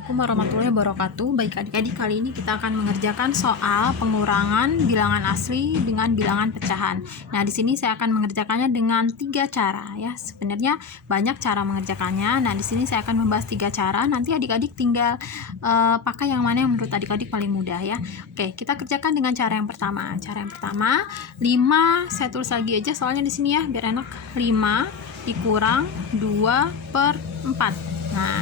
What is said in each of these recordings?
Assalamualaikum warahmatullahi wabarakatuh. Baik adik-adik, kali ini kita akan mengerjakan soal pengurangan bilangan asli dengan bilangan pecahan. Nah, di sini saya akan mengerjakannya dengan 3 cara ya. Sebenarnya banyak cara mengerjakannya. Nah, di sini saya akan membahas 3 cara. Nanti adik-adik tinggal pakai yang mana yang menurut adik-adik paling mudah ya. Oke, kita kerjakan dengan cara yang pertama. Cara yang pertama, 5 saya tulis lagi aja soalnya di sini ya biar enak. 5 dikurang 2/4. Nah,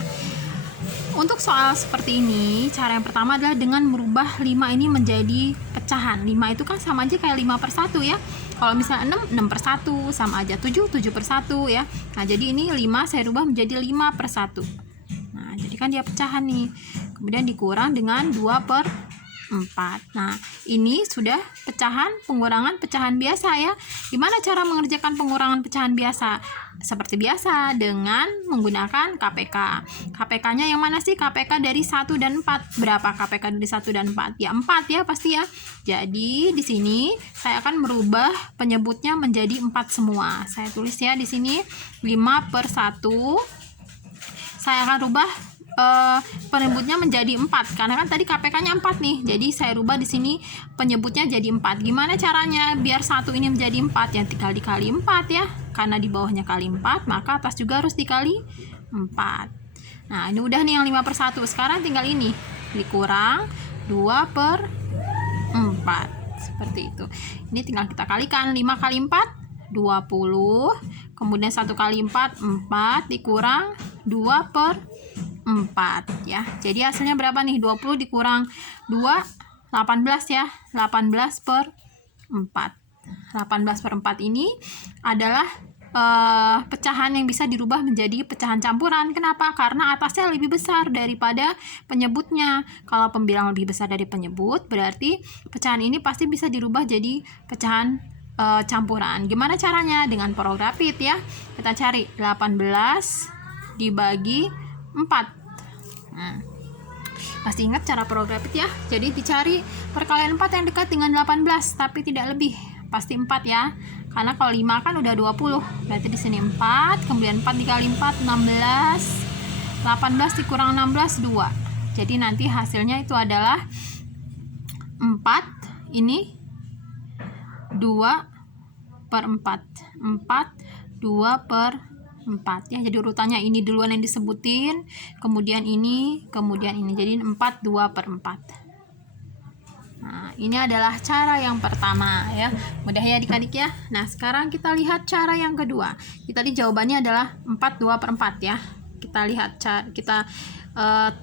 untuk soal seperti ini, cara yang pertama adalah dengan merubah 5 ini menjadi pecahan. 5 itu kan sama aja kayak 5/1 ya. Kalau misalnya 6/1 sama aja. 7/1 ya. Nah, jadi ini 5 saya rubah menjadi 5/1. Nah, jadi kan dia pecahan nih. Kemudian dikurang dengan 2/4. Nah, ini sudah pecahan, pengurangan pecahan biasa ya. Gimana cara mengerjakan pengurangan pecahan biasa? Seperti biasa dengan menggunakan KPK. KPK-nya yang mana sih? KPK dari 1 dan 4. Berapa KPK dari 1 dan 4? Ya 4 ya pasti ya. Jadi di sini saya akan merubah penyebutnya menjadi 4 semua. Saya tulis ya di sini 5/1. Saya akan rubah penyebutnya menjadi 4 karena kan tadi KPK-nya 4 nih. Jadi saya rubah di sini penyebutnya jadi 4. Gimana caranya biar 1 ini menjadi 4? Ya tinggal dikali 4 ya. Karena di bawahnya kali 4, maka atas juga harus dikali 4. Nah, ini udah nih yang 5/1. Sekarang tinggal ini dikurang 2/4. Seperti itu. Ini tinggal kita kalikan. 5 kali 4 20. Kemudian 1 kali 4 4 dikurang 2/4 ya. Jadi hasilnya berapa nih? 20 dikurang 2 18 ya. 18/4. 18/4 ini adalah pecahan yang bisa dirubah menjadi pecahan campuran. Kenapa? Karena atasnya lebih besar daripada penyebutnya. Kalau pembilang lebih besar dari penyebut, berarti pecahan ini pasti bisa dirubah jadi pecahan campuran. Gimana caranya? Dengan pola rapid ya. Kita cari 18 dibagi 4. Nah, pasti ingat cara prografit ya. Jadi dicari perkalian 4 yang dekat dengan 18 tapi tidak lebih. Pasti 4 ya. Karena kalau 5 kan udah 20. Berarti di sini 4, kemudian 4 dikali 4 16. 18 dikurang 16 2. Jadi nanti hasilnya itu adalah 4 ini 2/4. 4 2/4 ya. Jadi urutannya ini duluan yang disebutin, kemudian ini, kemudian ini. Jadi 4 2/4. Nah, ini adalah cara yang pertama ya. Mudah ya adik-adik ya. Nah, sekarang kita lihat cara yang kedua. Kita lihat jawabannya adalah 4 2/4 ya. Kita lihat kita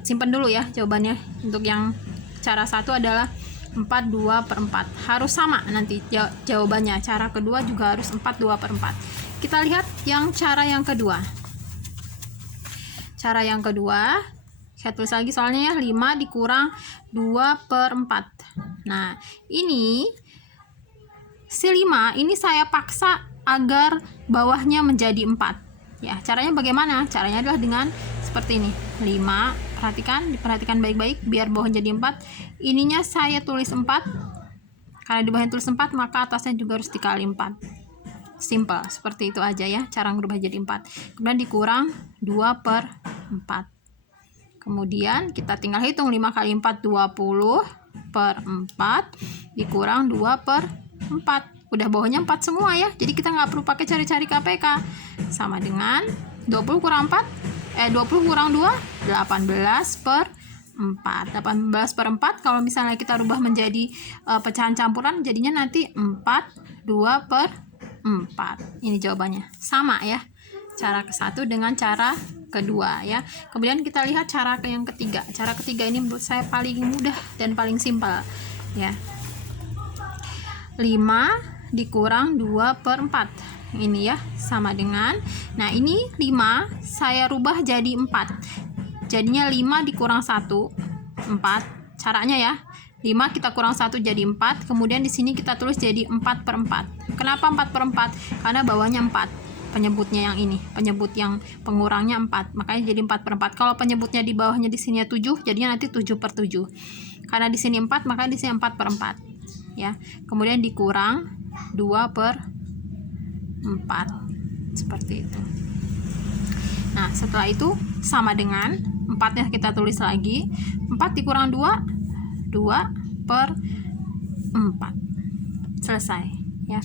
simpan dulu ya jawabannya. Untuk yang cara 1 adalah 4 2/4. Harus sama nanti jawabannya. Cara kedua juga harus 4 2/4. Kita lihat yang cara yang kedua. Cara yang kedua, saya tulis lagi soalnya ya, 5 dikurang 2/4. Nah, ini si 5 ini saya paksa agar bawahnya menjadi 4. Ya, caranya bagaimana? Caranya adalah dengan seperti ini. 5, diperhatikan baik-baik biar bawahnya jadi 4. Ininya saya tulis 4. Karena di bawahnya tulis 4, maka atasnya juga harus dikali 4. Simple, seperti itu aja ya cara merubah jadi 4. Kemudian dikurang 2/4. Kemudian kita tinggal hitung 5 kali 4 20/4 dikurang 2/4. Udah bawahnya 4 semua ya. Jadi kita nggak perlu pakai cari-cari KPK. Sama dengan 20 kurang 4 20 kurang 2 18/4. 18/4 kalau misalnya kita rubah menjadi pecahan campuran jadinya nanti 4 2/4. Ini jawabannya. Sama ya. Cara ke-1 dengan cara kedua ya. Kemudian kita lihat cara yang ketiga. Cara ketiga ini menurut saya paling mudah dan paling simpel ya. 5 dikurang 2/4. Ini ya, sama dengan. Nah, ini 5 saya rubah jadi 4. Jadinya 5 dikurang 1 4. Caranya ya. 5 kita kurang 1 jadi 4. Kemudian di sini kita tulis jadi 4/4. Kenapa 4/4? Karena bawahnya 4. Penyebutnya yang ini, penyebut yang pengurangnya 4. Makanya jadi 4/4. Kalau penyebutnya di bawahnya di sini 7, jadinya nanti 7/7. Karena di sini 4, maka di sini 4/4. Ya. Kemudian dikurang 2/4. Seperti itu. Nah, setelah itu sama dengan 4-nya kita tulis lagi. 4 dikurang 2, 2/4. Selesai ya.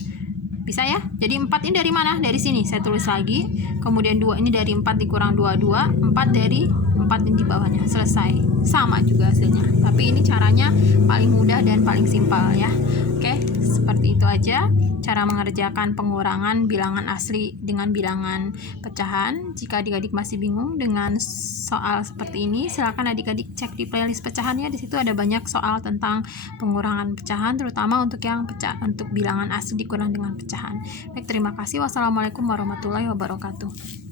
Bisa ya? Jadi 4 ini dari mana? Dari sini saya tulis lagi. Kemudian 2 ini dari 4 dikurang 2, 4 dari 4 ini di bawahnya. Selesai. Sama juga hasilnya. Tapi ini caranya paling mudah dan paling simpel ya. Oke, seperti itu aja cara mengerjakan pengurangan bilangan asli dengan bilangan pecahan. Jika adik-adik masih bingung dengan soal seperti ini, silakan adik-adik cek di playlist pecahannya. Di situ ada banyak soal tentang pengurangan pecahan, terutama untuk yang untuk bilangan asli dikurang dengan pecahan. Baik, terima kasih. Wassalamualaikum warahmatullahi wabarakatuh.